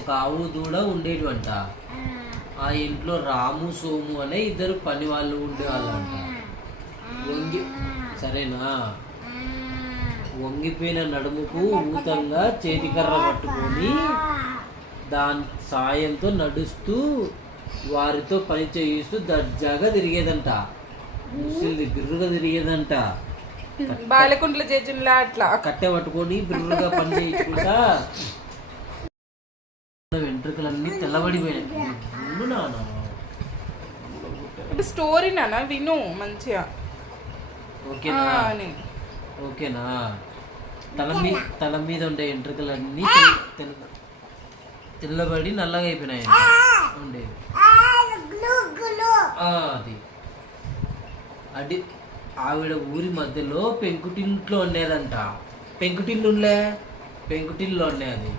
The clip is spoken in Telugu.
ఒక ఆవు దూడ ఉండేటివంట. ఆ ఇంట్లో రాము సోము అనే ఇద్దరు పని వాళ్ళు ఉండేవాళ్ళంట. సరేనా, వంగిపోయిన నడుముకు ఊతంగా చేతికర్ర పట్టుకొని దాని సాయంతో నడుస్తూ వారితో పని చేయిస్తూ దర్జాగా తిరిగేదంట. ముసిల్ది బిర్రుగా తిరిగేదంట. బాలకుంట్ల చేతుల్లా అట్లా కట్టె పట్టుకొని బిర్రుగా పని చేయించుకుంటా వెంట్రుకలన్నీ తెల్లబడిపోయినాయి. స్టోరీ నాన్న విను మంచిగా. ఓకేనా ఓకేనా. తల మీద ఉండే వెంట్రుకలన్నీ తెల్లబడి నల్లగా అయిపోయినాయి ఉండేవి. అది ఆవిడ ఊరి మధ్యలో పెంకుటింట్లో ఉండేదంట. పెంకుటిల్లు ఉండేది.